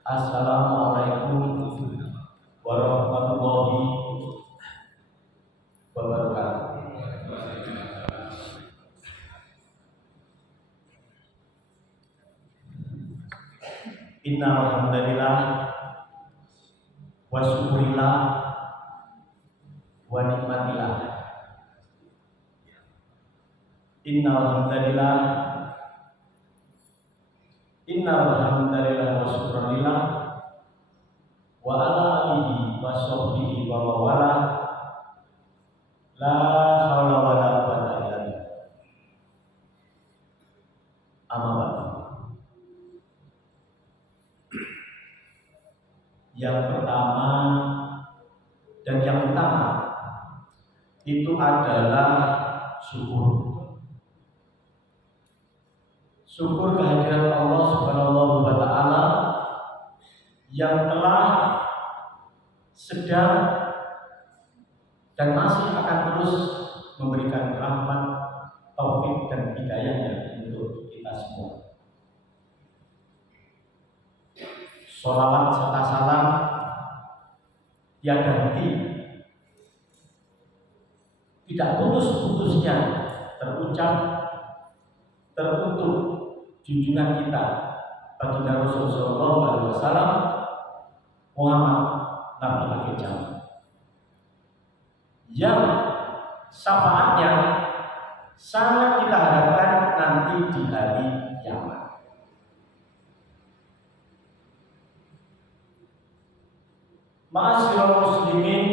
Assalamualaikum warahmatullahi wabarakatuh. Innal hamdalillah wa syukurillah wa nikmatillah. Innal hamdalillah wa syukurillah wa ala alihi wa sahbihi wa mawala. La haula wa la quwwata illa billah. Amma ba'du. Yang pertama dan yang utama itu adalah syukur. Syukur kehadiran Allah Subhanahu wa taala yang telah, sedang dan masih akan terus memberikan rahmat, taufik dan hidayahnya untuk kita semua. Sholawat serta salam tiada henti, tidak putus-putusnya terucap teruntuk junjungan kita baginda Rasulullah SAW Muhammad Nabi akhir zaman, yang syafaatnya sangat kita harapkan nanti di hari kiamat. Ma'asyiral muslimin,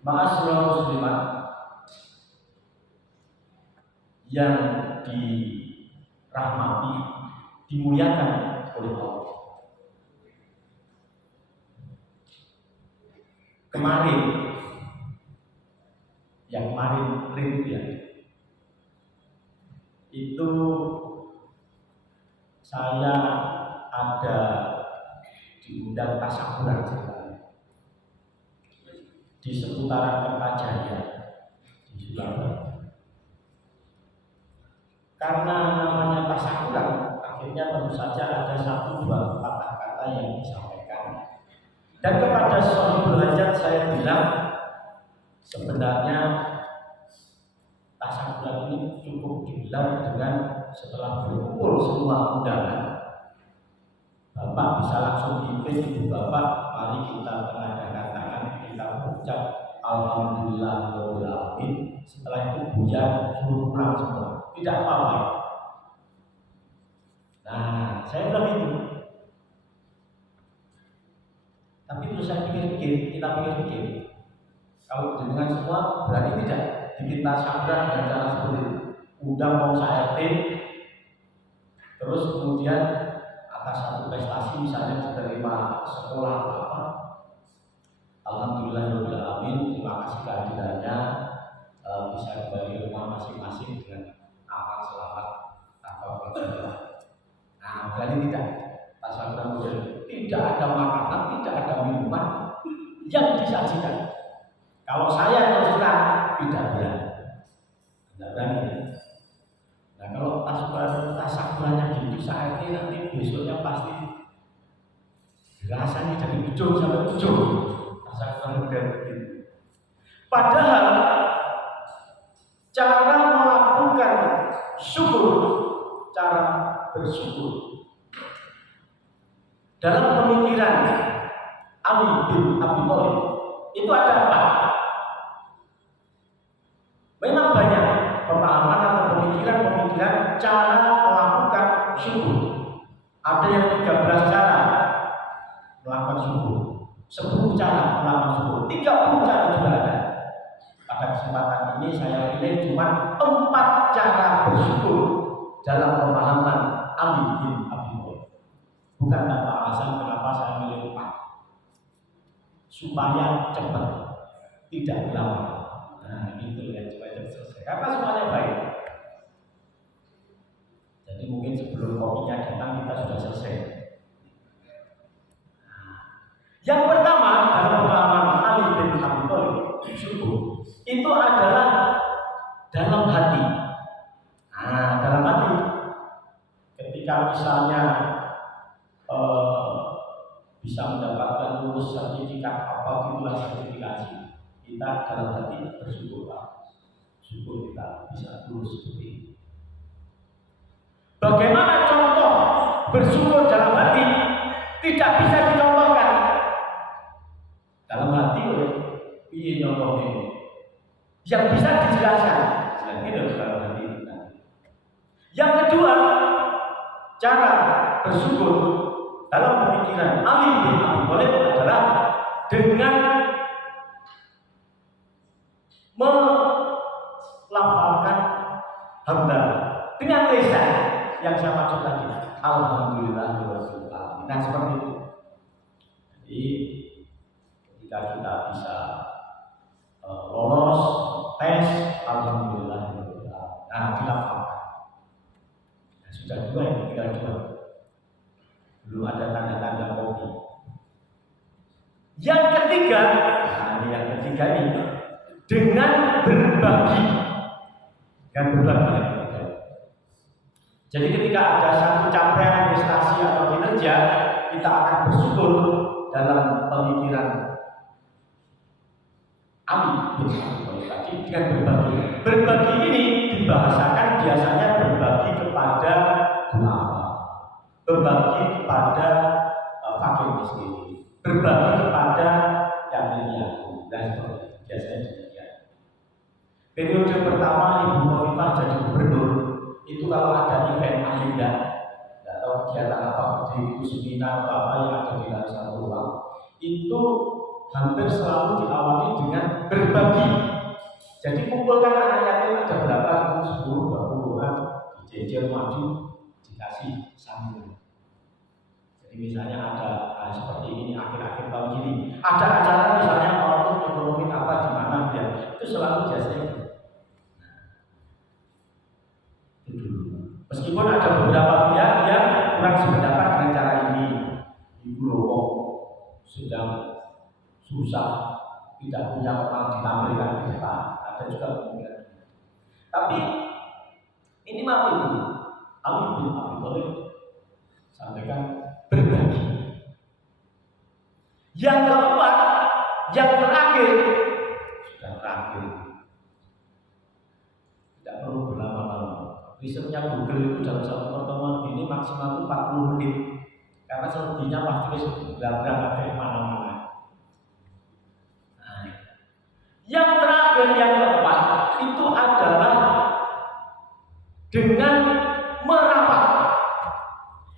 ma'asyiral muslimat yang dirahmati, dimuliakan oleh Allah. Kemarin itu saya ada diundang tasyakuran di seputaran Kertajaya di Surabaya. Karena namanya tasyakuran, akhirnya tentu saja ada satu dua kata-kata yang disampaikan. Dan kepada Sohibul Hajat saya bilang, sebenarnya tasyakuran ini cukup digelar dengan setelah berkumpul semua undangan, Bapak bisa langsung pimpin Ibu Bapak, mari kita mengadakan tangan, kita ucap Alhamdulillah Rabbil Alamin. Setelah itu Buya suruh pulang semua, tidak apa-apa. Nah, saya bilang itu. Tapi terus saya kita pikir-pikir, kalau dengan semua berarti tidak bikin tasyakuran dengan cara seperti itu. Undang Pongsa RT, terus kemudian atas satu prestasi misalnya diterima sekolah apa, Alhamdulillah Rabbil Alamin, terima kasih kehadirannya, bisa kembali ke rumah masing-masing dengan aman selamat tanpa masalah. Nah, berarti tidak tasyakuran model, tidak ada makanan, tidak ada minuman yang disajikan. Kalau saya terus terang tidak berani. Nah, kalau tasyakurannya gitu saat ini, nanti besoknya pasti rasanya dari ujung sampai ujung tasyakuran model begitu. Padahal cara melakukan syukur, cara bersyukur dalam pemikiran Ali bin Abi Thalib itu ada apa? Memang banyak pemahaman atau pemikiran cara melakukan syukur. Ada yang 13 cara melakukan syukur, 10 cara melakukan syukur, 30 cara juga ada. Pada kesempatan ini saya pilih cuma 4 cara bersyukur dalam pemahaman Ali bin Abi Thalib. Bukan tanpa alasan kenapa saya pilih 4, supaya cepat, tidak lama. Nah, itu ya, supaya cepat selesai. Karena semuanya baik. Jadi mungkin sebelum kopinya datang kita sudah selesai. Yang pertama dalam pemahaman Ali bin Abi Thalib, syukur itu adalah dalam hati. Nah, dalam hati ketika misalnya bisa mendapatkan lulus sertifikat apa itulah sertifikasi, kita dalam hati bersyukur Pak, syukur kita bisa lulus seperti ini. Bagaimana contoh bersyukur dalam hati? Tidak bisa dicontohkan dalam hati oleh piye contohnya yang bisa dijelaskan selain itu dalam hati kita. Yang kedua, cara bersyukur dalam pemikiran Ali bin Abi Thalib adalah dengan melafalkan hamdalah dengan lisan yang saya maksud tadi, alhamdulillah rabbil alamin. Nah seperti itu. Jadi ketika kita bisa lolos tes, alhamdulillah rabbil alamin. Nah dilafalkan. Nah, sudah dua ini, tinggal dua. Belum ada tanda-tanda kopi. Yang ketiga, nah ini yang ketiga ini dengan berbagi. Dengan berbagi. Jadi ketika ada satu capaian prestasi atau kinerja, kita akan bersyukur dalam pemikiran Ali bin Abi Thalib tadi dengan berbagi. Berbagi ini dibahasakan biasanya berbagi kepada duafa, berbagi kepada fakir miskin, berbagi kepada yatim piatu, dan seperti biasanya demikian. Periode pertama Ibu Khofifah jadi gubernur, itu kalau ada event agenda atau kegiatan apa di seminar atau apa yang ada di Lansar Ruang, itu hampir selalu diawali dengan berbagi. Jadi kumpulkan anak yatim ada berapa, 10-20 orang, dijejer maju, dikasih sambutan. Jadi misalnya ada seperti ini akhir-akhir tahun ini, ada acara misalnya untuk ekonomi apa di mana ya, itu selalu biasanya. Meskipun ada beberapa pihak yang kurang sependapat dengan cara ini, ibu loh sedang susah, tidak punya orang ditampilkan di depan, ada juga pemikiran. Tapi ini malah itu Ali bin Abi Thalib sampaikan berbagi. Yang keempat, yang terakhir, sudah terakhir, tidak perlu berlama-lama. Risetnya Google itu dalam satu pertemuan ini maksimal 40 menit, karena selebihnya pasti berangkat dari mana-mana. Nah, yang terakhir, yang keempat itu adalah dengan merapat.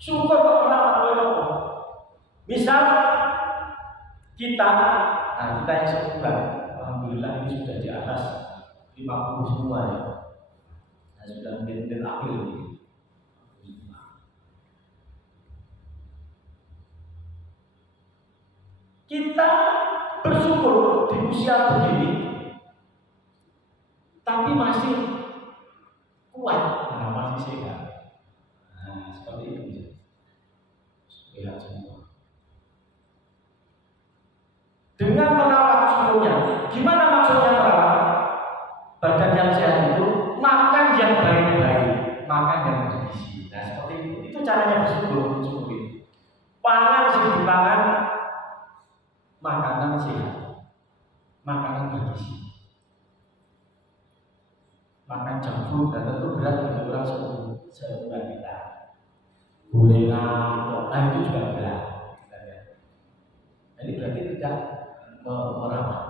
Syukur merapat oleh Allah. Misal kita yang sebulan, alhamdulillah ini sudah di atas 50 semua ya. Nah, sudah menjadi akhir ini. Kita bersyukur di usia begini, tapi masih kuat, masih sehat. Nah, seperti itu bisa. Sehat semua. Dengan merawat syukurnya, gimana maksudnya merawat? Badan yang sehat itu makan yang baik-baik, makan yang bergizi. Nah seperti itu caranya bersyukur. Pangan sih dipangan, makanan sehat, makanan bergizi. Makan junk food dan tentu berat bagi orang seumuran kita. Gorengan, itu juga berat. Ini berarti tidak merawat.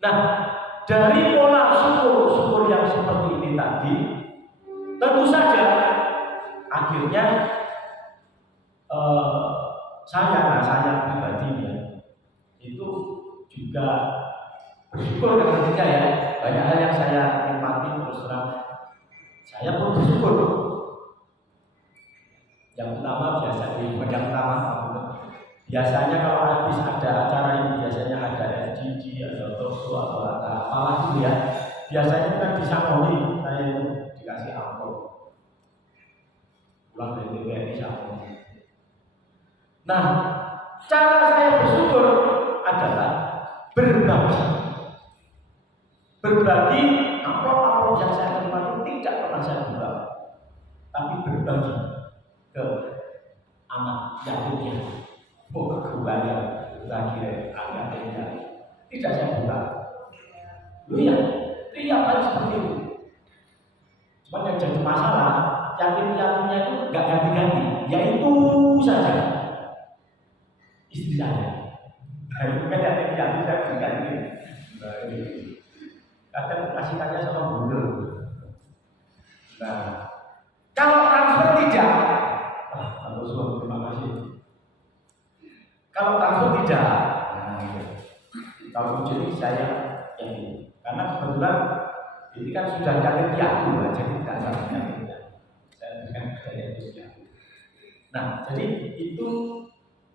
Nah, dari pola syukur yang seperti ini tadi, tentu saja akhirnya saya pribadi ya, itu juga bersyukur ketika ya banyak hal yang saya nikmati terus terang, saya pun bersyukur. Yang utama biasanya kalau habis ada acara ini biasanya ada FGD, ada toko atau ada apalah itu ya. Biasanya kan disangoni, saya itu dikasih amplop. Pulang dari TPRI disangoni. Nah, cara saya bersyukur adalah berbagi. Berbagi amplop-amplop yang saya terima itu tidak pernah saya buka, tapi berbagi ke anak yatimnya. Mau kebanyakan lagi anaknya tidak saya buka. Lu ya, tiap hari seperti itu. Cuma yang jadi masalah, yatim-yatimnya itu nggak ganti-ganti, yaitu saja istri saya. Nah, itu kan yatim-yatim saya ganti. Kadang kasih tanya sama bunda. Nah, kalau transfer tidak, terima kasih. Kalau transfer tidak, nah itu. Kalau jadi saya yang ini, karena kebetulan ini kan sudah yatim piatu, jadi tidak sama saya berikan saya piatu. Nah, jadi itu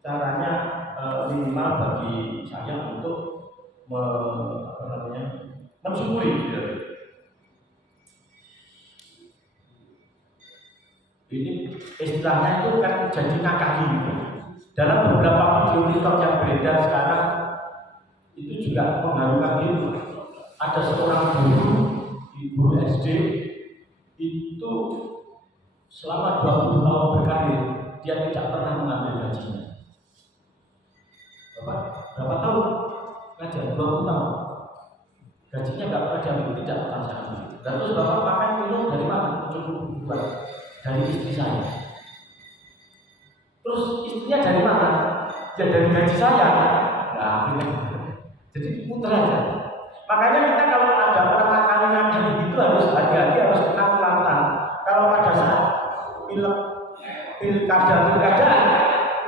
caranya minimal bagi saya untuk mensyukuri. Ini istilahnya itu kan jadi nakali. Dalam beberapa video TikTok yang beredar sekarang itu juga mengharukan itu. Ada seorang guru SD itu selama 20 tahun berkarir dia tidak pernah mengambil gajinya. Berapa tahun? Ngajar 20 tahun. Gajinya nggak pernah diambil, tidak pernah saya ambil. Dan terus bapak makan minum dari mana? Cukup buat dari istri saya. Terus istrinya dari mana? Ya dari gaji saya. Nah, jadi putar aja. Makanya kita kalau ada orang nakal-nakal itu harus hati-hati, harus kenal pelan-pelan. Kalau pada saat pilkada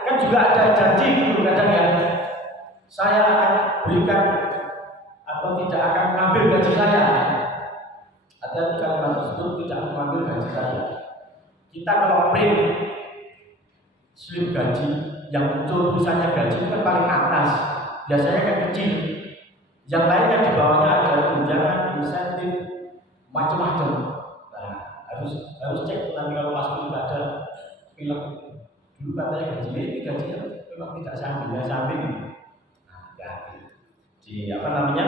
kan juga ada janji gitu kadang ya. Saya akan berikan atau tidak akan mengambil gaji saya. Ada kalimat tersebut tidak mengambil gaji saya. Kita kalau print slip gaji yang muncul misalnya gaji kan paling atas, biasanya kan kecil. Yang lainnya di bawahnya ada tunjangan, insentif, macam-macam. Nah, harus cek nanti kalau pas pilkada film dulu katanya gajinya memang tidak sambil ya sambil. Nah, di apa namanya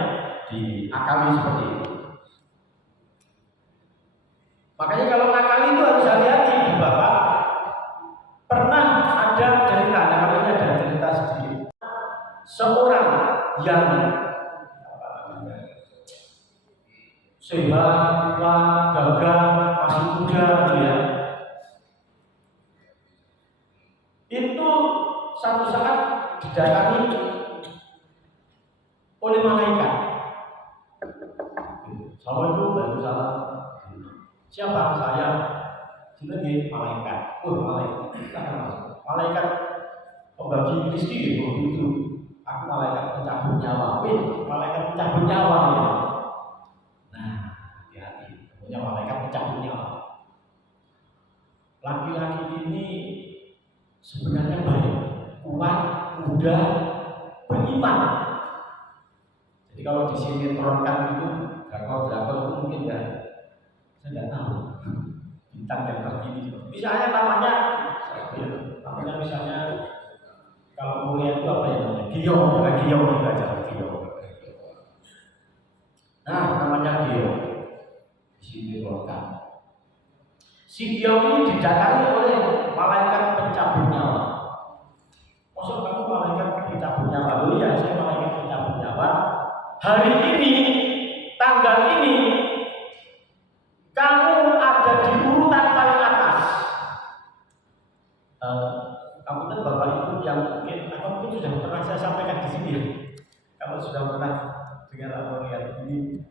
diakali seperti itu. Makanya kalau nakal itu harus hati-hati, Bapak. Pernah ada cerita, namanya ada cerita sedikit. Seorang yang sehat, gagah, masih muda, ya. Itu satu saat didatangi oleh malaikat. Assalamualaikum warahmatullahi. Siapa saya? Sebagai malaikat. Oh, malaikat pembagi rezeki begitu. Aku malaikat pencabut nyawa. Malaikat pencabut nyawa ya. Nah, hati-hati. Punya malaikat pencabut nyawa. Laki-laki ini sebenarnya baik, kuat, muda, beriman. Jadi kalau disinetronkan itu, drakor itu mungkin ya, saya tidak tahu. Bintang yang terkini. Misalnya namanya misalnya kalau Korea itu apa ya namanya? Giyong itu aja Giyong. Nah, namanya Giyong. Di sini Golkar. Si Giyong ini didatangi oleh malaikat pencabut nyawa. Maksud kamu malaikat pencabut nyawa? Oh ya, saya malaikat pencabut nyawa. Hari ini, tanggal ini, kamu ada di urutan paling atas. Kamu kan Bapak Ibu yang mungkin sudah pernah saya sampaikan di sini ya. Kalau sudah pernah dengar atau lihat ini,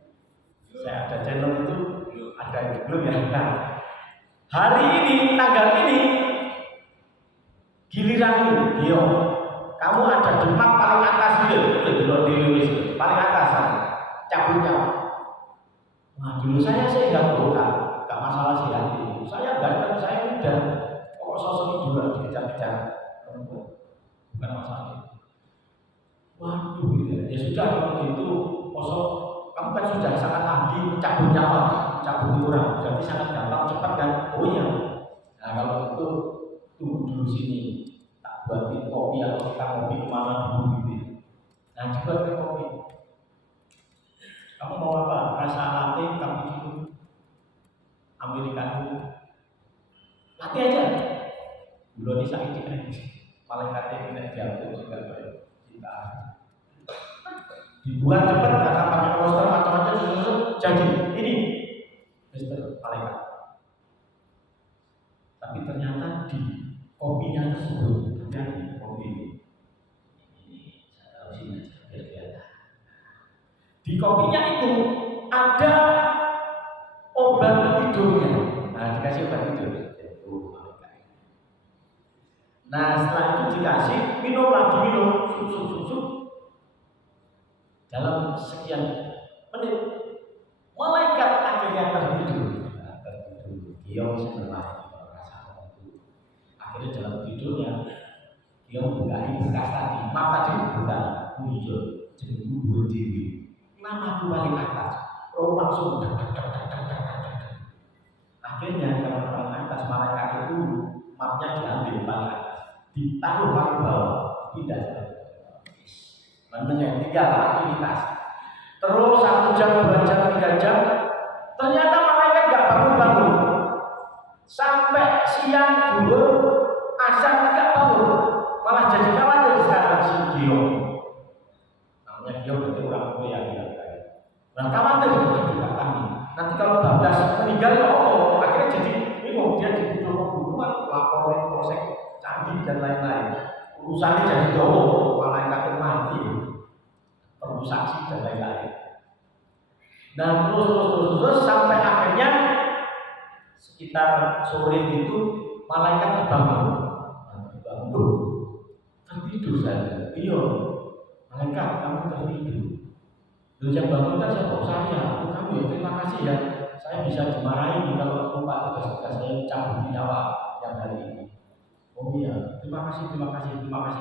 saya ada channel itu, ada yang belum ya. Nah, hari ini, tanggal ini, giliran ini, kamu ada di mak paling atas itu, paling atas, cabutnya. Nah, dulu saya nggak bukan, nggak masalah sih hati. Saya nggak, saya udah kok sosok itu juga dikejar-kejar, bukan masalah. Waduh, ya sudah kalau gitu, kosong. Kamu kan sudah sangat ahli mencabut nyawa, cabut orang, jadi sangat gampang, cepat kan? Oh iya. Nah kalau itu tunggu dulu sini, tak buatin kopi atau kita ngopi kemana dulu gitu. Nah dibuatkan kopi. Kamu mau apa? Rasa latte, cappuccino, americano, latte aja. Belum ini sakit malaikatnya kena jatuh juga kita dibuat cepat karena pakai poster macam-macam jadi ini Mister malaikat. Tapi ternyata di kopinya tersebut hati-hati kopi ini saya tahu sini biar kelihatan. Di kopinya itu ada obat tidurnya. Nah dikasih obat tidur. Nah setelah itu dikasih minum lagi minum susu dalam sekian menit malaikat akhirnya tertidur. Dia sebenarnya merasa itu akhirnya dalam tidurnya dia membuka bekas tadi mata dia dibuka muncul jadi kubur diri nama paling atas langsung akhirnya kalau paling atas malaikat itu mapnya diambil paling atas ditaruh paling bawah tidak menengah tiga aktivitas terus 1 jam 2 jam 3 jam ternyata malaikat nggak bangun-bangun sampai siang dulu asar nggak bangun malah jadi khawatir sekarang si Gio namanya Gio berarti orang tua yang nah khawatir juga kami nanti kalau bablas meninggal ya Allah akhirnya jadi bingung dia dibunuh pembunuhan laporin polsek Candi dan lain-lain urusannya jadi jauh malaikat mati perlu saksi dan lain-lain. Nah terus sampai akhirnya sekitar sore itu malaikat terbangun tertidur saja. Iya malaikat kamu tertidur. Lalu yang bangun kan siapa? Saya. Kamu ya terima kasih ya. Saya bisa dimarahi kalau lupa tugas-tugas saya cabut nyawa yang hari ini. Oh iya, terima kasih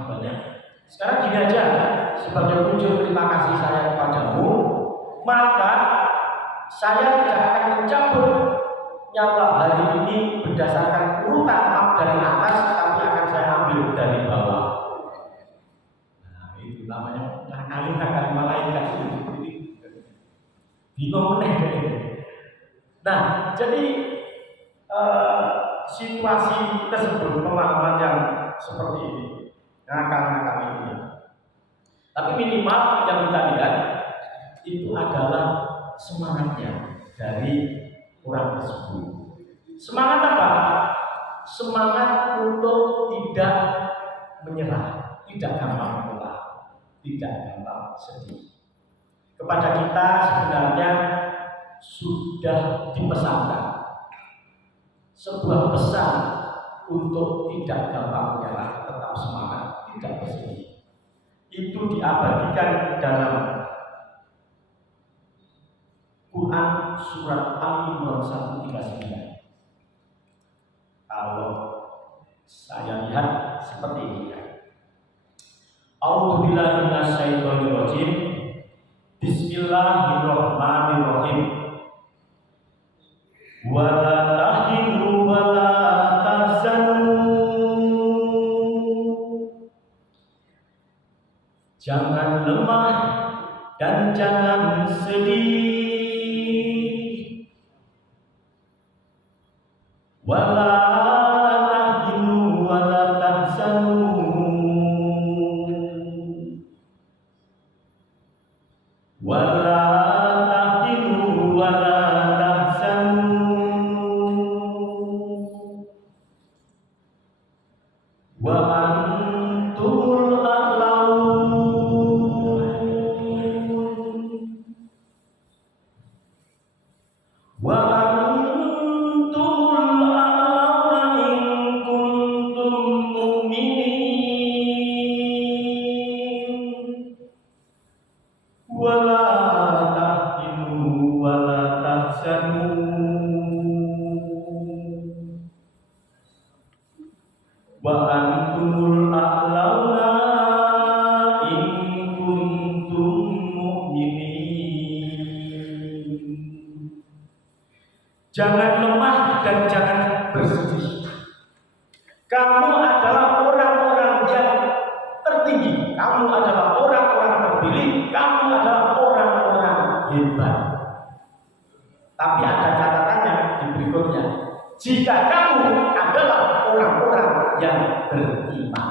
banyak. Sekarang gini aja, sebagai wujud terima kasih saya kepadamu, maka saya tidak akan mencabut nyawa hari ini berdasarkan urutan map dari atas, tapi akan saya ambil dari bawah. Nah itu namanya ngakali malaikat itu. Bingung nih. Nah jadi situasi tersebut pemahaman yang seperti ini ngakal ini tapi minimal yang kita lihat itu adalah semangatnya dari orang tersebut. Semangat apa? Semangat untuk tidak menyerah, tidak gampang menyerah, tidak gampang sedih. Kepada kita sebenarnya sudah dipesankan sebuah pesan untuk tidak gampang menyerah, tetap semangat, tidak bersedih. Itu diabadikan dalam Quran surat Al-Imran 139. Kalau saya lihat seperti ini. A'udzubillahi minasyaitonirrajim. Bismillahirrahmanirrahim. Wala tahinu wala tahzanu. Jangan lemah dan jangan sedih. Wala tahinu wala tahzanu. Wala tahinu wala tahzanu. Wa antumul a'laun. Wa antumul a'laun in kuntum mu'minin. Wa la tahinu wa la tahzanu. Wa antumul a'launa in kuntum mu'minin. Jangan lemah dan jangan bersedih. Kamu adalah orang-orang yang tertinggi. Kamu adalah orang-orang terpilih. Kamu adalah orang-orang hebat. Tapi ada catatannya di berikutnya. Jika kamu adalah orang-orang yang beriman.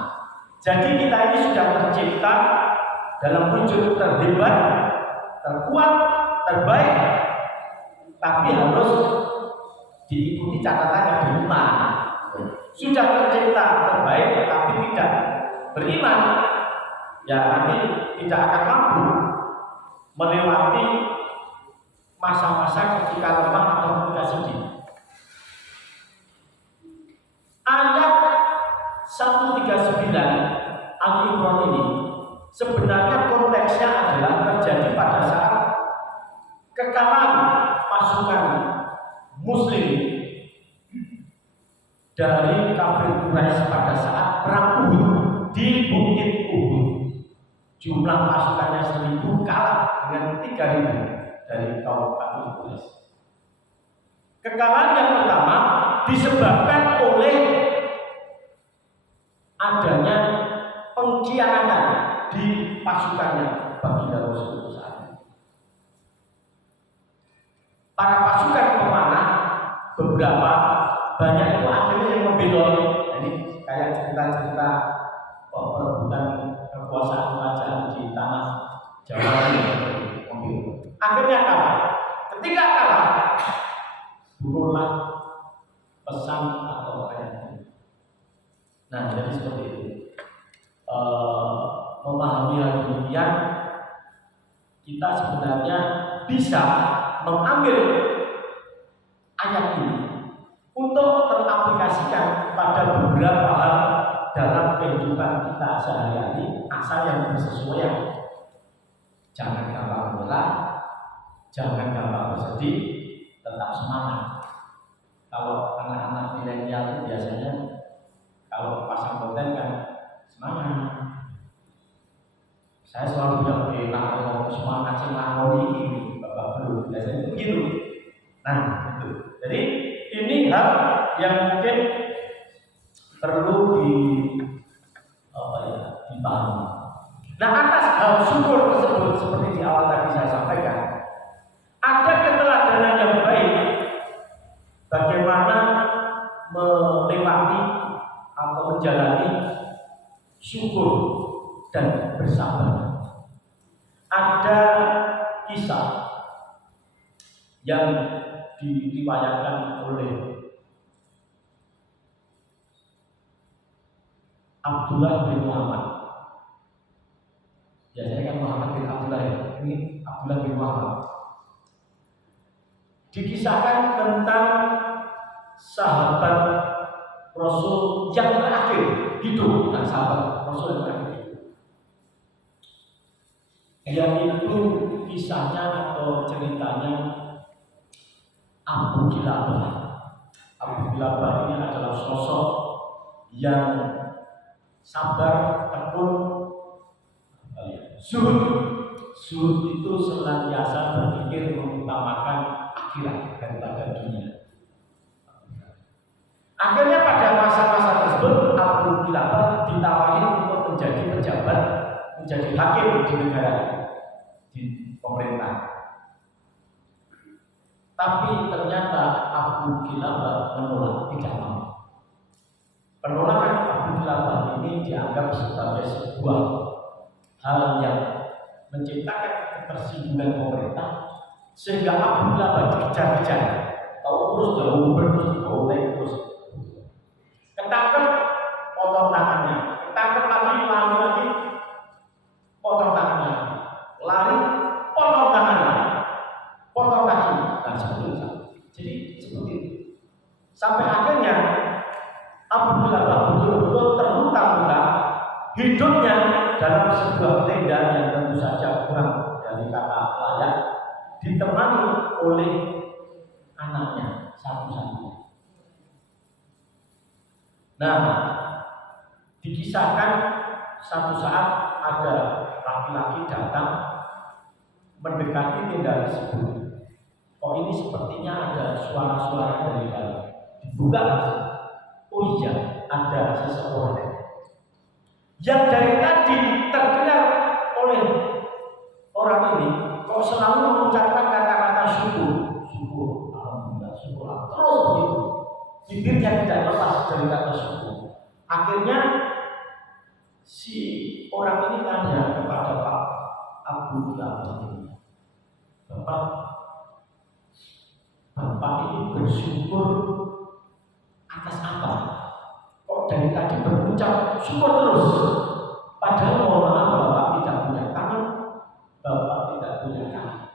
Jadi kita ini sudah tercipta dalam wujud terhebat, terkuat, terbaik, tapi harus diikuti catatan yang beriman. Sudah tercipta terbaik tapi tidak beriman, ya nanti tidak akan mampu melewati masa-masa ketika lemah atau ketika sedih. Ayat 139 Al-Imran ini sebenarnya konteksnya adalah terjadi pada saat kekalahan pasukan Muslim dari kafir Quraisy pada saat perang Uhud di Bukit Uhud. Jumlah pasukannya 1.000 kalah dengan 3.000 dari kaum kafir Quraisy. Kekalahan yang pertama disebabkan oleh adanya pengkhianatan di pasukannya Baginda Rasulullah SAW. Para pasukan pemanah beberapa banyak itu akhirnya yang membelot. Ini kayak cerita-cerita perebutan kekuasaan kerajaan di tanah Jawa ini. Akhirnya kalah. Ketika kalah, turunlah pesan atau ayat ini. Nah, jadi seperti itu. Memahami hal demikian, kita sebenarnya bisa mengambil ayat ini untuk teraplikasikan pada beberapa hal dalam kehidupan kita sehari-hari, asal yang bersesuaian. Jangan gampang menyerah, jangan gampang bersedih, tetap semangat. Kalau anak-anak milenial itu biasanya kalau pasang konten kan semangat. Saya selalu bilang, nak ngomong semangat sih ngomong ini, bapak belum biasanya begitu. Nah, itu. Jadi ini hal yang mungkin perlu dipahami. Nah, atas hal syukur tersebut seperti di awal tadi saya sampaikan, ada keteladanan yang baik bagaimana melewati atau menjalani syukur dan bersabar. Ada kisah yang diriwayatkan oleh Abdullah bin Muhammad. Biasanya kan Muhammad bin Abdullah, ini Abdullah bin Muhammad. Dikisahkan tentang sahabat Rasul yang terakhir hidup, bukan sahabat Rasul yang terakhir hidup. Yaitu kisahnya atau ceritanya Abu Kilabah. Abu Kilabah ini adalah sosok yang sabar, tekun, zuhud. Zuhud itu senantiasa berpikir mengutamakan akhirat daripada dunia. Akhirnya pada masa-masa tersebut Abu Kilabah ditawari untuk menjadi pejabat, menjadi hakim di negara, di pemerintah. Tapi ternyata Abu Kilabah menolak, tidak mau. Penolakan Abu Kilabah ini dianggap sebagai sebuah hal yang menciptakan ketersinggungan pemerintah, sehingga Abu Kilabah dikejar-kejar, tahu terus jauh terus, ketangkep potong tangannya, ketangkep lagi, potong tangannya, lari, potong tangannya, potong kaki, dan sebagainya. Jadi seperti itu. Sampai akhirnya Abu Kilabah betul-betul terluka-luka hidupnya dalam sebuah tenda yang tentu saja kurang dari kata layak, ditemani oleh anaknya satu-satunya. Nah, dikisahkan satu saat ada laki-laki datang mendekati tenda tersebut. Oh, ini sepertinya ada suara-suara dari dalam. Dibuka langsung. Oh iya, ada seseorang yang dari tadi terdengar oleh orang ini kok selalu mengucapkan kata-kata syukur, alhamdulillah, syukur, terus begitu. Bibirnya tidak lepas dari kata syukur. Akhirnya si orang ini tanya kepada Pak Abu Lahab ini, Bapak ini bersyukur atas apa? Kok dari tadi berucap syukur terus? Padahal mohon maaf, Bapak tidak punya tangan, Bapak tidak punya kaki.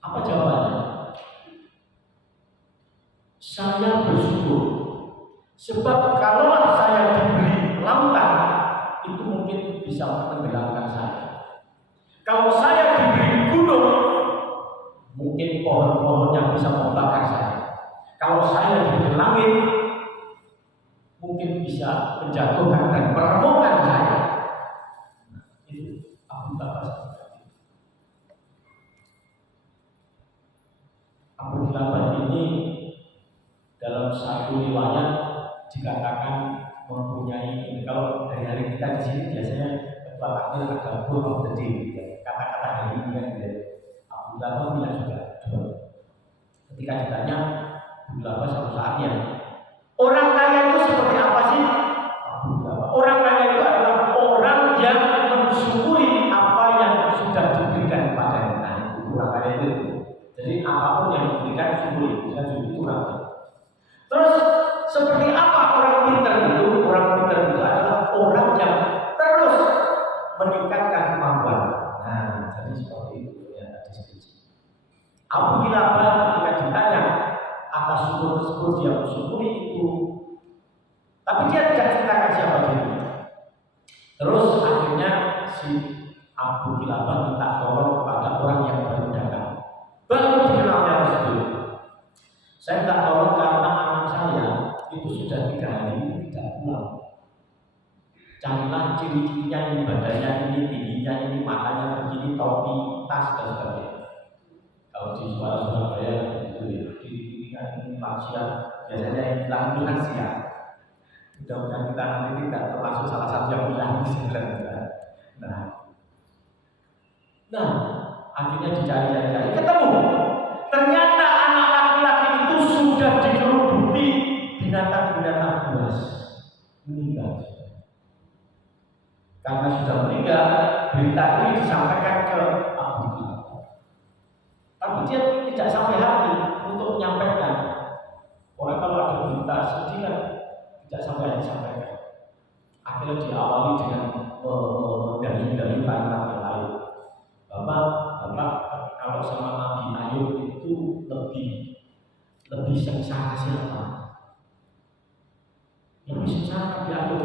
Apa jawabannya? Saya bersyukur, sebab kalau saya diberi lautan, itu mungkin bisa menenggelamkan saya. Kalau saya diberi gunung, mungkin pohon-pohonnya bisa membakar saya. Kalau saya diberi langit, mungkin bisa menjatuhkan dan meremukkan saya. Itu Abu Lahab. Abu Lahab ini dalam satu riwayat dikatakan mempunyai, kalau dari hari kita di sini biasanya ketua takmir ada board of the day, kata-kata hari ini kan Abu Lahab punya juga. Ketika ditanya Abu Lahab satu saatnya, orang kaya itu seperti apa sih? Abu Lahab, orang kaya itu adalah orang yang mensyukuri apa yang sudah diberikan padanya. Nah, itu orang kaya itu. Jadi apapun yang diberikan syukuri, bisa syukuri orang kaya. Terus seperti apa orang pintar itu? Orang pintar itu adalah orang yang terus meningkatkan kemampuan. Nah, jadi seperti itu ya diskusi. Abu Lahab ketika ditanya atas syukur tersebut, dia mensyukuri itu, tapi dia tidak ceritakan siapa dia. Terus akhirnya si Abu Lahab minta tolong kepada orang yang baru datang, baru dikenalnya tersebut. Saya minta tolong karena anak saya itu sudah 3 hari tidak pulang. Carilah ciri-cirinya, ini badannya ini, tingginya ini, matanya begini, topi, tas dan sebagainya. Kalau di Surabaya itu ya, ciri-cirinya ini lansia, biasanya yang bilang itu lansia. Mudah-mudahan kita nanti tidak termasuk salah satu yang bilang di sini. Nah, akhirnya dicari-cari, ketemu. Ternyata anak laki-laki itu sudah dikerubuti binatang-binatang buas, meninggal. Karena sudah meninggal, berita ini disampaikan ke Abu Lahab. Tapi dia tidak sampai hati untuk menyampaikan. Orang kalau ada berita sedih kan tidak sampai disampaikan. Akhirnya diawali dengan mendayu-dayu kalimat yang lain. Bapak, kalau sama Nabi Ayub itu lebih sengsara siapa? Lebih sengsara Nabi Ayub.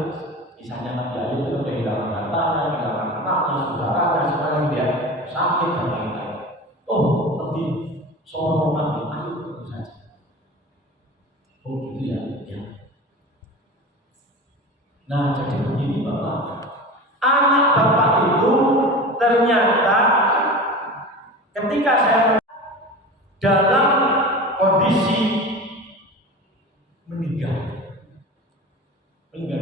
Misalnya Nabi Ayub itu kehilangan hartanya, kehilangan anaknya, saudaranya, semuanya dia sakit dan lain-lain. Oh, lebih sombong Nabi Ayub itu saja. Oh gitu ya. Nah, jadi begini Bapak, anak Bapak itu ternyata ketika saya dalam kondisi meninggal dunia.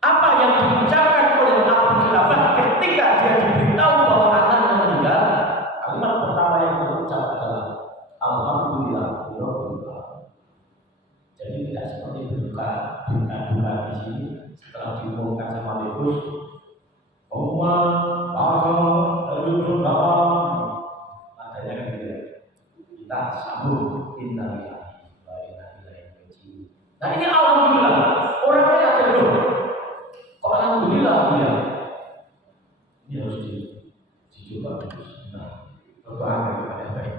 Apa yang diucapkan oleh Abu Lahab ketika dia diberitahu bahwa anaknya meninggal? Kalimat pertama yang terucap adalah Alhamdulillah. Jadi tidak seperti berduka di sini setelah diumumkan sama Deus, adanya kan gitu. Kita sambut innalillahi wa inna ilaihi raji'un. Nah ini alhamdulillah, orangnya yakin loh. Kok alhamdulillah ya? Ini harus dicoba terus. Nah, berdoa kepada baik.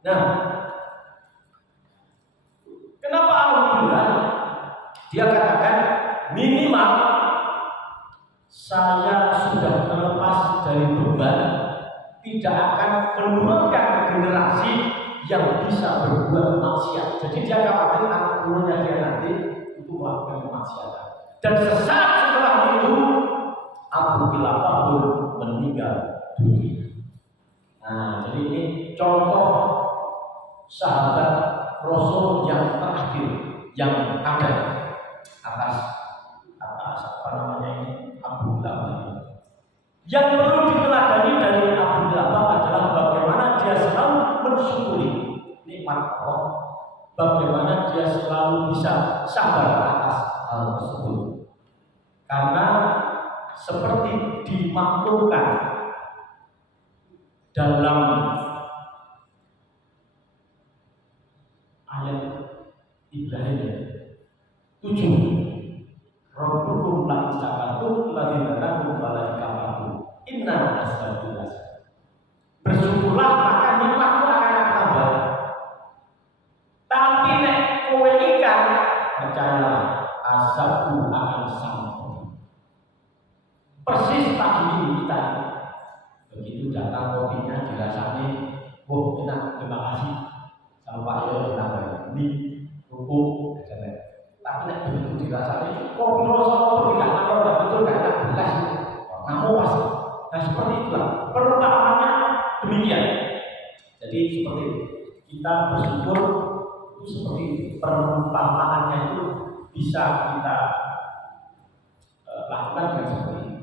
Nah, kenapa alhamdulillah? Dia katakan minimal saya sudah terlepas dari beban, tidak akan menurunkan generasi yang bisa berbuat maksiat. Jadi dia khawatir anak turunnya dia nanti itu melakukan kemaksiatan. Dan sesaat setelah itu Abu Lahab pun meninggal dunia. Nah, jadi ini contoh sahabat Rasul yang terakhir yang ada atas apa namanya ini Abu Lahab. Yang perlu diteladani dari Abu Lahab adalah bagaimana dia selalu mensyukuri bagaimana dia selalu bisa sabar atas hal tersebut. Karena seperti dimaklumkan dalam ayat Ibrahim 7, Rabbukum la istaqatum la dinarakum wa la dikafatum inna asabul asad. Bersyukurlah maka nikmatmu akan tambah. Tapi nek kowe ikan, percayalah asabul akan sampai. Persis pagi ini kita begitu datang kopinya dirasani, oh enak, terima kasih sama Pak Yo ditambah ini rumput dan tapi nek begitu dirasani kopi rasa kopi tidak enak, betul tidak enak belas ngawas. Nah seperti itulah perumpamannya demikian. Jadi seperti kita bersyukur itu seperti perumpamaannya itu bisa kita lakukan dengan seperti ini.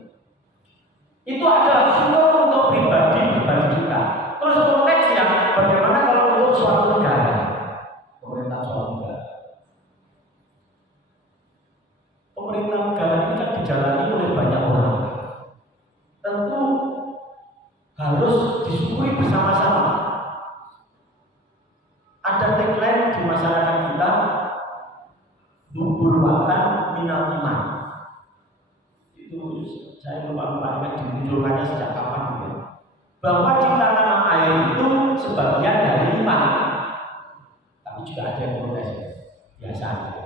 Itu adalah syukur untuk pribadi kita. Terus konteksnya bagaimana kalau untuk suatu negara, pemerintah suatu negara. Pemerintah negara ini kan dijalani oleh banyak orang. Tentu harus disyukuri bersama-sama. Ada tagline di masyarakat kita, nubul watan minal iman. Itu saya lupa ingat dimunculkannya sejak kapan gitu. Bahwa cinta tanah air itu sebagian dari iman. Tapi juga ada yang protes biasa gitu.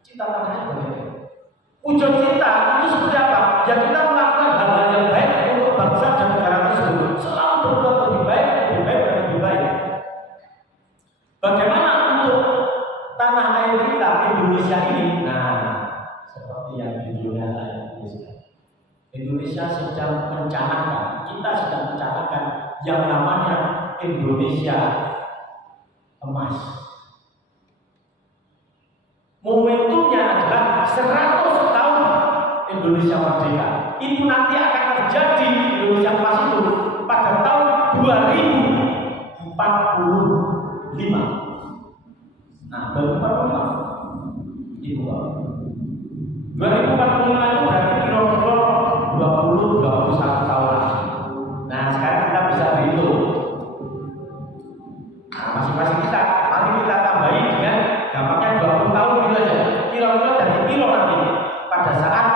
Cinta tanah air bagaimana? Wujud cinta itu seperti apa? Ya kita melakukan hal-hal yang baik untuk bangsa dan negara tersebut. Selalu berbuat lebih baik dan lebih baik. Bagaimana untuk tanah air kita Indonesia ini? Nah, seperti yang judulnya saya tuliskan. Indonesia sedang mencanangkan, kita sedang mencanangkan yang namanya Indonesia emas. Momentumnya adalah 100 tahun Indonesia merdeka. Itu nanti akan terjadi Indonesia emas itu pada tahun 2045. Nah, baru 45. Itu 2045 itu berarti kira-kira 20-21 tahun lagi. Nah sekarang kita bisa berhitung. Nah masing-masing kita, mari kita tambahi dengan gampangnya 20 tahun gitu aja. Kira-kira dari kilo nanti pada saat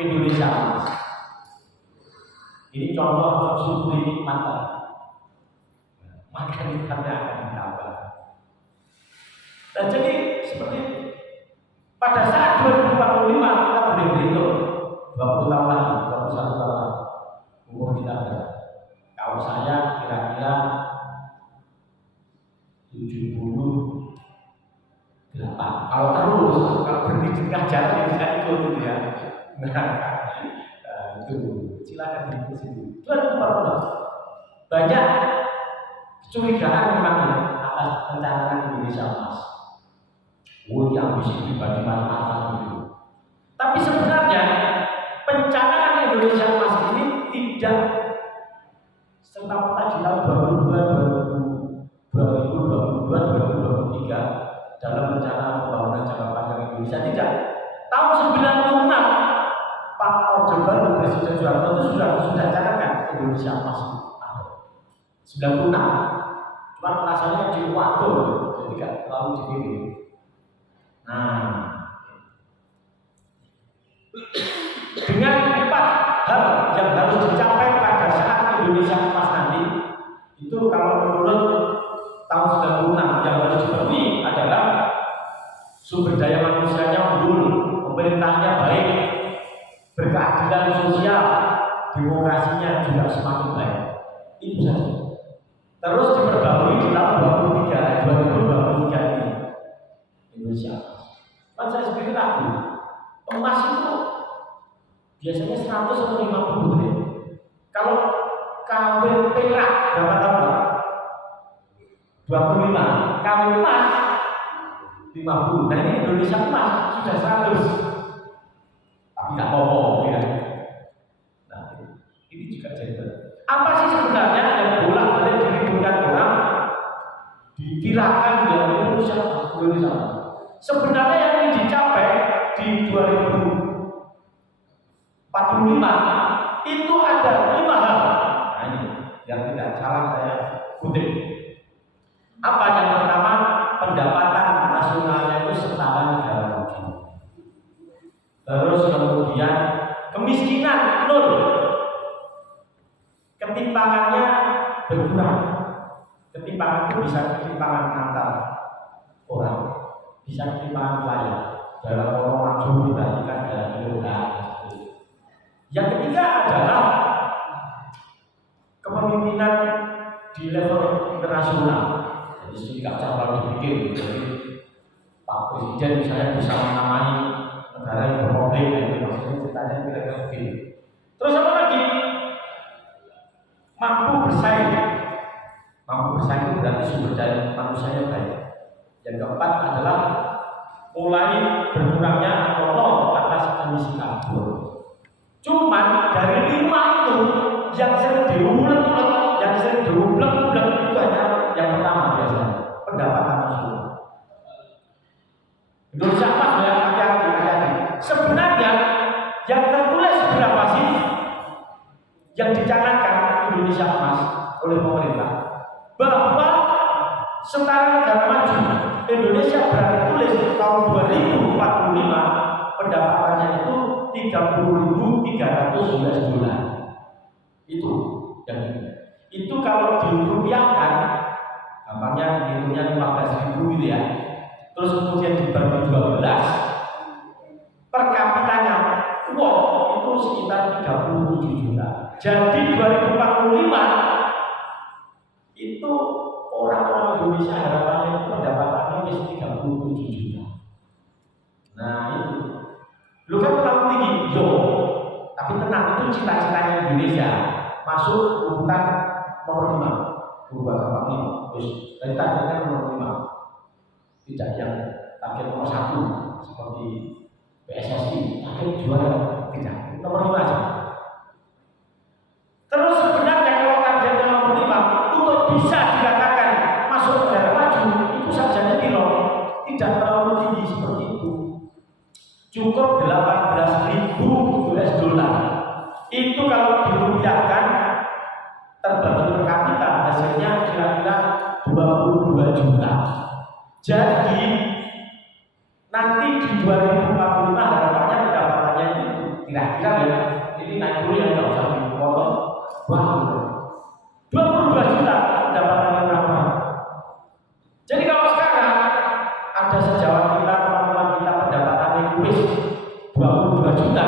Indonesia emas. Ini contoh syukuri nikmatan. Maka nikmatnya akan ditambah. Dan jadi seperti pada saat 2045 kita boleh berhitung 20 tahun lagi, 21 tahun lagi umur kita berapa? Kalau saya kira-kira 78. Kalau terus, kalau berhenti di tengah jalan ya bisa ikut gitu ya. Nah, itu silakan diikut sini. 2040 banyak kecurigaan memang ya atas pencalonan Indonesia emas. Oh, yang ambisi pribadi macam-macam gitu. Tapi sebenarnya pencalonan Indonesia emas ini tidak serta-merta di tahun 2023 dalam rencana pembangunan jangka panjang Indonesia. Tidak. Tahun 96 Pak Orde Baru Presiden Soeharto itu sudah canangkan Indonesia emas 96. Cuma rasanya di waktu jadi tidak terlalu dipilih. Nah, dengan 4 hal yang harus dicapai pada saat Indonesia emas nanti, itu kalau menurut tahun 96 yang harus dipenuhi adalah sumber daya manusianya unggul, pemerintahnya baik, berkeadilan sosial, demokrasinya juga semakin baik. Itu saja. Terus diperbarui di tahun 2023 ini Indonesia. Kan saya sendiri ragu, emas itu biasanya 100 atau 50 ya. Kalau kawin perak berapa tahun? 25. Kawin emas 50. Nah ini Indonesia emas sudah 100. Tapi nggak ngomong ya. Nah ini juga jadi. Apa sih sebenarnya yang bolak-balik diributkan orang, dikirakan ya Indonesia. Sebenarnya yang ingin dicapai di 2045 itu ada 5 hal. Nah ini yang tidak salah saya kutip. Apa yang pertama? Pendapatan nasionalnya itu setara negara maju. Terus kemudian kemiskinan 0. Ketimpangannya berkurang. Ketimpangan itu bisa ketimpangan antar orang, bisa ketimpangan wilayah. Dalam orang maju dibandingkan dalam negara. Yang ketiga adalah kepemimpinan di level internasional. Jadi sikap cara dipikir. Jadi Pak Presiden misalnya bisa menamai negara yang berkonflik, itu maksudnya ceritanya kira-kira begini. Terus apa lagi? Mampu bersaing. Mampu bersaing itu berarti sumber daya manusianya baik. Yang keempat adalah mulai berkurangnya atau nol atas emisi karbon. Cuman dari 5 itu yang sering diulang-ulang, yang sering diulang-ulang itu hanya yang pertama biasanya pendapatan nasional. Indonesia Mas ya, hati-hati. Sebenarnya yang tertulis berapa sih yang dicanangkan Indonesia Mas oleh pemerintah bahwa setara negara maju Indonesia berani tulis tahun 2045 pendapatannya itu 30.300 US dollar. Itu yang itu kalau dirupiahkan gampangnya hitungnya 15.000 gitu ya. Terus kemudian dibagi 12 per kapitanya, wow, itu sekitar 37 juta. Jadi 2045 itu orang-orang Indonesia harapannya itu pendapatannya wis 37 juta. Nah itu, lu kan terlalu tinggi, yo. Tapi tenang, itu cita-citanya Indonesia masuk urutan nomor 5, berubah nomor 5. Terus dari targetnya nomor 5, tidak yang target nomor 1 seperti PSSI, target juara, tidak, nomor 5 aja. Terus sebenarnya kalau targetnya nomor 5 untuk bisa dikatakan masuk negara maju itu saja tidak terlalu tinggi seperti itu. Cukup 18.000 US dollar. Itu kalau dirupiahkan terbagi per kapita hasilnya kira-kira 22 juta. Jadi nanti di 2045 harapannya pendapatannya itu kira-kira ya ini naik dulu yang nggak usah dipotong. Wah, 22 juta pendapatannya berapa? Jadi kalau sekarang ada sejawat kita, teman-teman kita pendapatannya wis 22 juta,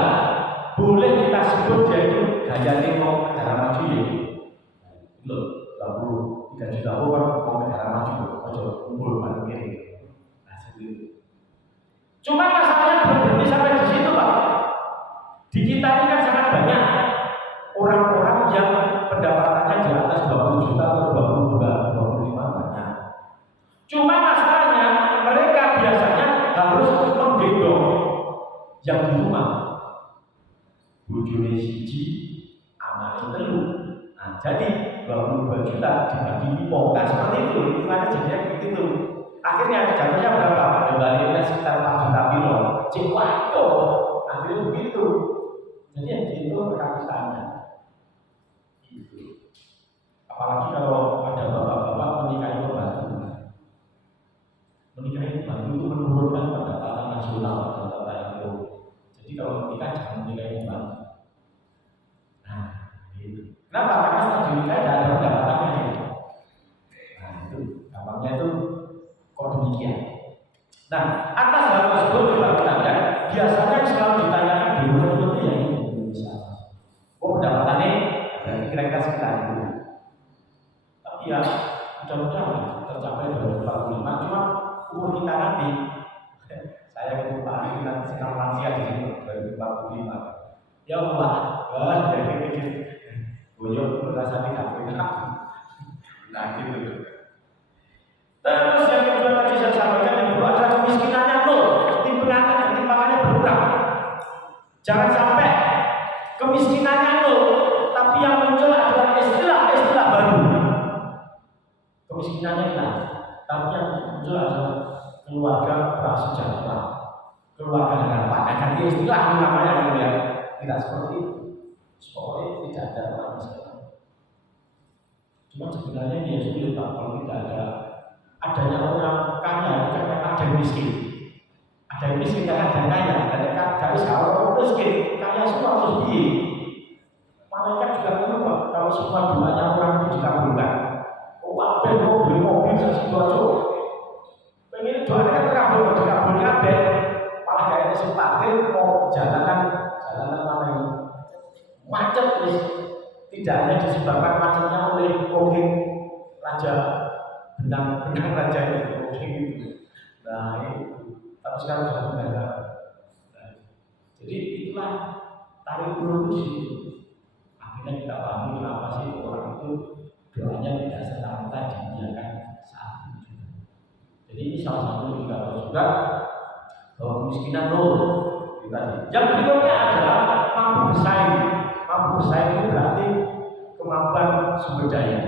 boleh kita sebut dia itu gaya nemo negara maju ya. Loh, 23 juta orang mau negara maju, ojo kumpul bareng ini. Nah, seperti cuma masalahnya belum berhenti sampai di situ, Pak. Di kita ini kan sangat banyak orang-orang yang pendapatannya di atas 20 juta atau 22, 25 banyak. Cuma masalahnya mereka biasanya harus menggendong yang di rumah. Bojone siji, anaknya telu. Nah, jadi 22 juta dibagi 5. Nah, seperti itu, hitungannya jadinya begitu. Akhirnya jatuhnya berapa? Kembali sekitar 4 juta kilo. Cek waduh, akhirnya begitu. Jadi yang dihitung per kapitanya. Gitu. Apalagi kalau ada bapak-bapak menikahi pembantu. Menikahi pembantu itu menurunkan pendapatan nasional kata itu. Jadi kalau menikah jangan menikahi pembantu. Nah, gitu. Kenapa? Karena setelah dinikah tidak ada pendapatannya gitu. Nah itu, gampangnya itu kok demikian. Nah, atas hal tersebut coba kita lihat. Biasanya yang selalu ditanyakan di luar itu ya ini Indonesia. Kok pendapatannya kira-kira sekitar itu. Tapi ya mudah-mudahan tercapai 2045. Cuma umur kita nanti, saya ketemu Pak Ali nanti sekarang lansia di sini 2045. Ya Allah, jadi pikir buyut merasa tidak punya. Nah gitu. Terus yang kedua tadi saya sampaikan yang kedua adalah kemiskinannya nol, ketimpangannya berkurang. Jangan sampai kemiskinannya nol, tapi yang muncul adalah istilah baru. Kemiskinannya hilang, tapi yang muncul adalah keluarga sejahtera, keluarga harapan. Nah, ganti istilah namanya ya, tidak seperti itu. Pokoknya tidak ada orang Islam. Cuma sebenarnya dia sulit Pak kalau tidak ada adanya orang kaya, karena ada yang miskin. Ada yang miskin karena ada yang kaya, ada garis kalau miskin, kaya semua harus biaya. Malaikat juga lupa kalau semua doanya orang itu dikabulkan. Oh, apa yang mau beli mobil saksi doa coba. Pengen doanya kan terkabul, dikabulkan deh. Malah kayaknya sepakai mau jalanan mana ini macet terus. Tidak hanya disebabkan macetnya oleh King Raja benang raja itu, gitu. Nah itu, tapi sekarang sudah berbeda. Nah, jadi itulah tarik ulur di situ. Akhirnya kita pahami kenapa sih orang itu doanya tidak serta-merta diiakan saat itu. Jadi ini salah satu indikator juga bahwa kemiskinan nol. Yang berikutnya adalah mampu bersaing. Mampu bersaing itu berarti kemampuan sumber daya.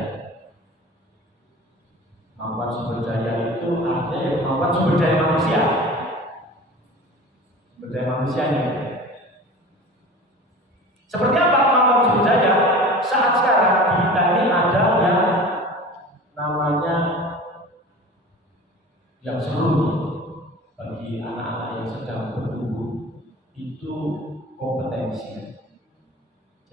Kemampuan sumber daya itu artinya ya kemampuan sumber daya manusia. Sumber daya manusianya. Seperti apa kemampuan sumber daya? Saat sekarang di kita ini ada yang namanya yang seluruh bagi anak-anak yang sedang bertumbuh itu kompetensi.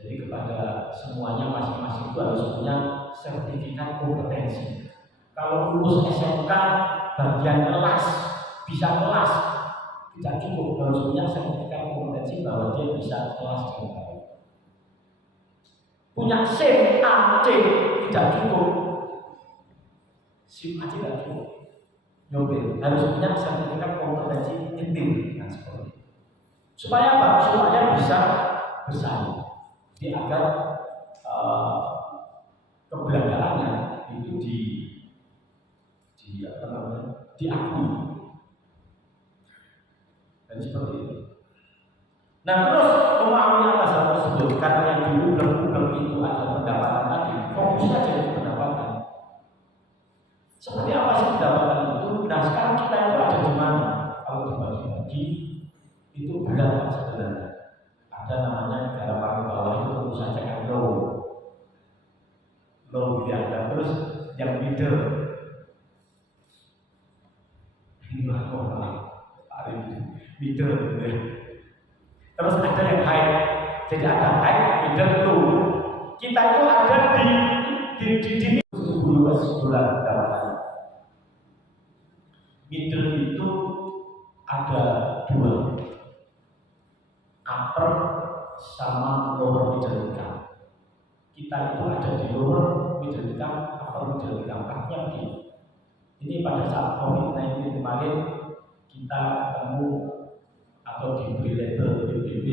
Jadi kepada semuanya masing-masing itu harus punya sertifikat kompetensi. Kalau lulus SMK bagian kelas, bisa kelas, tidak cukup, harus punya sertifikat kompetensi bahwa dia bisa kelas dengan baik. Punya SIM A, C tidak cukup. SIM A, C tidak cukup. Nyopir harus punya sertifikat kompetensi nyetir dan seperti itu. Supaya apa? Supaya bisa bersaing. Jadi agar keberadaannya itu diakui. Dan seperti itu. Nah terus memahami atas hal tersebut karena yang dulu belum itu ada pendapatan tadi, fokus saja di pendapatan. Seperti apa sih pendapatan itu? Nah sekarang kita itu ada di mana? Kalau dibagi-bagi itu berat sebenarnya. Ada namanya negara paling bawah itu tentu saja kan low gitu ya. Terus yang middle ini middle gitu ya. Terus ada yang high, jadi ada high, middle, low. Kita itu ada di $10 dapatannya. Middle itu ada dua, upper sama lower middle income. Kita itu ada di lower middle income, upper middle income. Artinya begini, ini pada saat COVID-19 kemarin kita ketemu atau diberi label PBB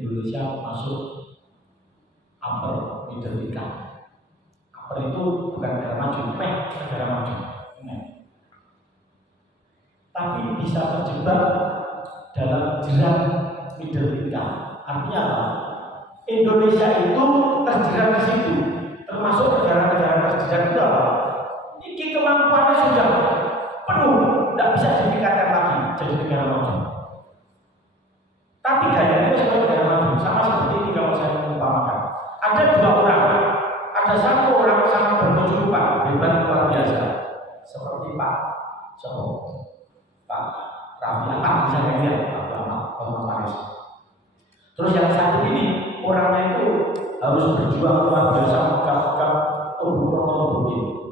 Indonesia masuk upper middle income. Upper itu bukan negara maju, negara maju. Tapi bisa terjebak dalam jerat middle income. Artinya apa? Indonesia itu terjerat di situ, termasuk negara-negara terjerat itu apa? Ini kemampuannya sudah penuh, tidak bisa ditingkatkan lagi jadi negara maju. Tapi gayanya sebagai negara maju, sama seperti ini kalau saya mengumpamakan. Ada dua orang, ada satu orang sangat berkecukupan, hebat luar biasa, seperti Pak Raffi Ahmad misalnya dia, Pak Paris. Terus yang satu ini orangnya itu harus berjuang luar biasa untuk ini.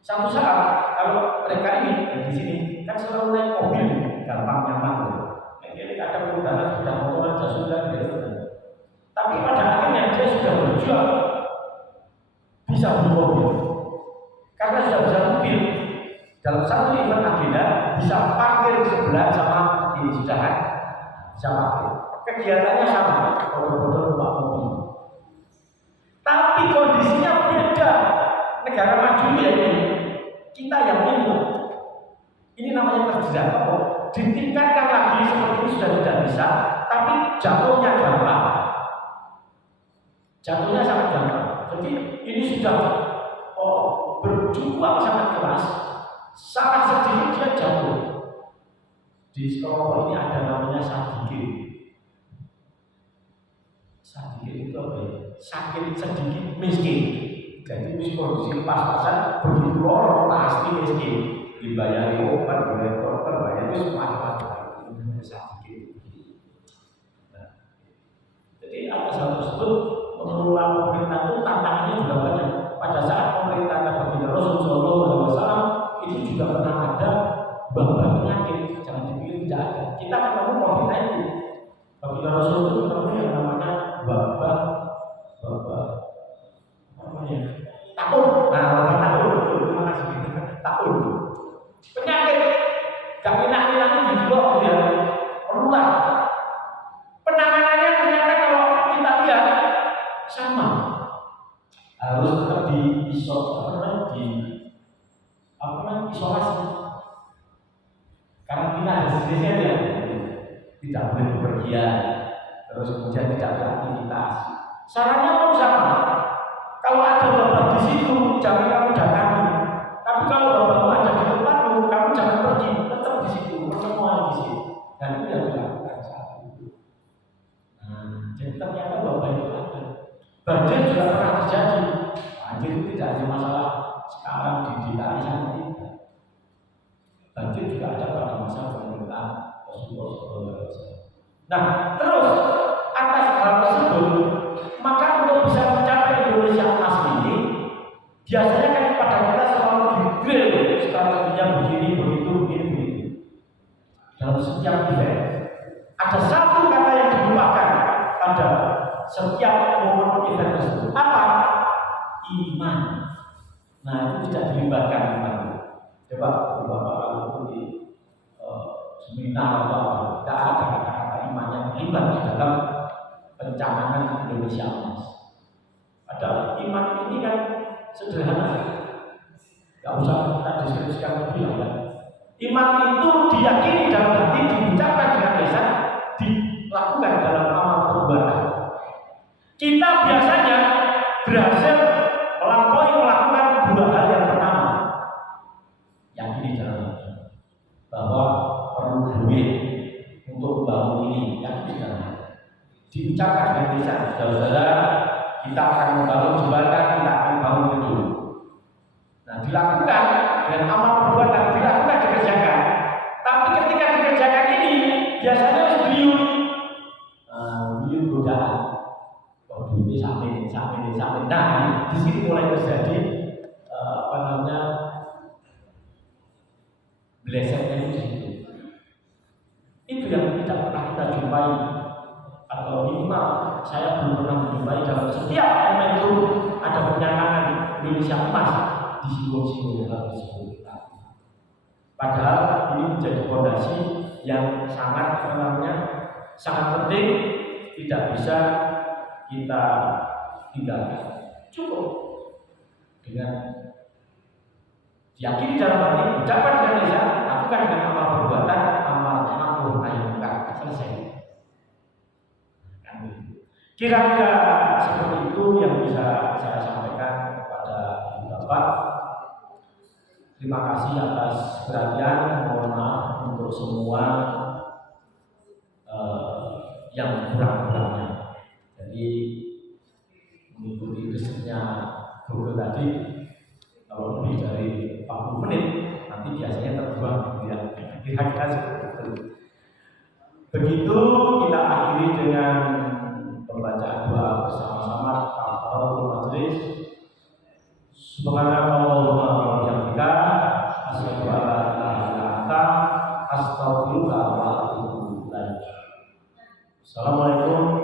Satu saat kalau mereka ini di sini kan selalu naik mobil gampang nyaman. Jadi kadang perjalanan sudah motor aja sudah gitu. Tapi pada akhirnya dia sudah berjuang bisa beli mobil karena sudah bisa mobil. Dalam satu event agenda bisa parkir sebelah sama ini sudah kan bisa parkir. Kegiatannya sama, bodoh-bodoh rumah mobil. Tapi kondisinya beda. Negara maju ya ini. Kita yang ini. Ini namanya terjerat. Ditingkatkan lagi seperti ini sudah tidak bisa, tapi jatuhnya gampang. Jatuhnya sangat gampang. Jadi ini sudah berjuang sangat keras. Sangat sedikit dia jatuh. Di sekolah ini ada namanya sadikir. Sadikir itu apa ya? Sakit sedikit miskin. Jadi kondisi pas-pasan begitu lorong pasti miskin. Dibayari obat, dibayari dokter, bayar itu macam-macam. Itu sadikir. Nah, jadi atas hal tersebut mengelola pemerintah itu tantangannya juga banyak. Pada saat pemerintah baginda Rasulullah SAW itu juga pernah ada wabah penyakit. Jangan dipikir tidak ada. Kita ketemu COVID-19. Baginda Rasul itu ketemu yang namanya wabah namanya tahun. Nah, wabah tahun. Terima kasih. Tahun. Penyakit gak enak-enak di blok ya. Menular. Penanganannya ternyata kalau kita lihat sama. Harus tetap isolasi. Karantina ada sejenisnya ya. Tidak boleh bepergian. Terus kemudian tidak beraktivitas. Sarannya pun sama. Kalau ada wabah di situ, jangan kamu datangi. Tapi kalau wabahmu ada di tempatmu, kamu jangan pergi. Tetap di situ, pertemuan di situ. Dan itu yang dilakukan saat itu. Nah, jadi ternyata wabah itu ada. Banjir juga pernah terjadi. Banjir itu tidak hanya masalah sekarang di DKI saja tidak. Banjir juga ada pada masa pemerintahan Rasulullah SAW. Nah, terus atas hal tersebut, maka untuk bisa mencapai Indonesia emas ini, biasanya kan pada kita selalu di-drill strateginya begini, begitu. Dalam setiap event, ada satu kata yang dilupakan pada setiap momen event tersebut. Apa? Iman. Nah, itu tidak dilibatkan iman. Coba beberapa kali itu di seminar atau apa, tidak ada kata-kata iman yang terlibat di dalam pencanangan Indonesia emas. Padahal iman ini kan sederhana, tidak usah kita diskusikan lebih lah. Iman itu diyakini dalam hati, diucapkan dengan lisan, dilakukan dalam amal perbuatan. Kita biasanya berhasil melakukan dua hal yang pertama. Yakini dalam hati bahwa perlu duit untuk membangun ini, yakini dalam hati. Diucapkan dengan lisan, saudara, kita akan membangun jembatan, kita akan bangun gedung. Nah, dilakukan dengan amal perbuatan, dilakukan dikerjakan. Tapi ketika dikerjakan ini biasanya beliau godaan. Oh, ini sampai. Nah, di sini mulai terjadi melesetnya itu. Itu yang tidak pernah kita jumpai, atau minimal saya belum pernah menjumpai dalam setiap momentum ada penyanangan Indonesia emas di simbol-simbol hal tersebut. Padahal ini menjadi fondasi yang sangat penting, tidak bisa kita tinggalkan. Cukup dengan yakini dalam hati, ucapan dengan lisan, lakukan dengan amal perbuatan, amal ma'ruf nahi munkar. Selesai. Kira-kira seperti itu yang bisa saya sampaikan kepada Ibu Bapak. Terima kasih atas perhatian. Mohon maaf untuk semua yang kurang-kurangnya. Jadi mengikuti risetnya Google tadi, kalau lebih dari 40 menit nanti biasanya terbuang ya. Kira-kira seperti itu. Begitu kita akhiri dengan pembacaan doa bersama-sama kafaratul majelis. Subhanallahumma wa bihamdika asyhadu an la ilaha illa anta astaghfiruka wa atubu ilaik. Assalamualaikum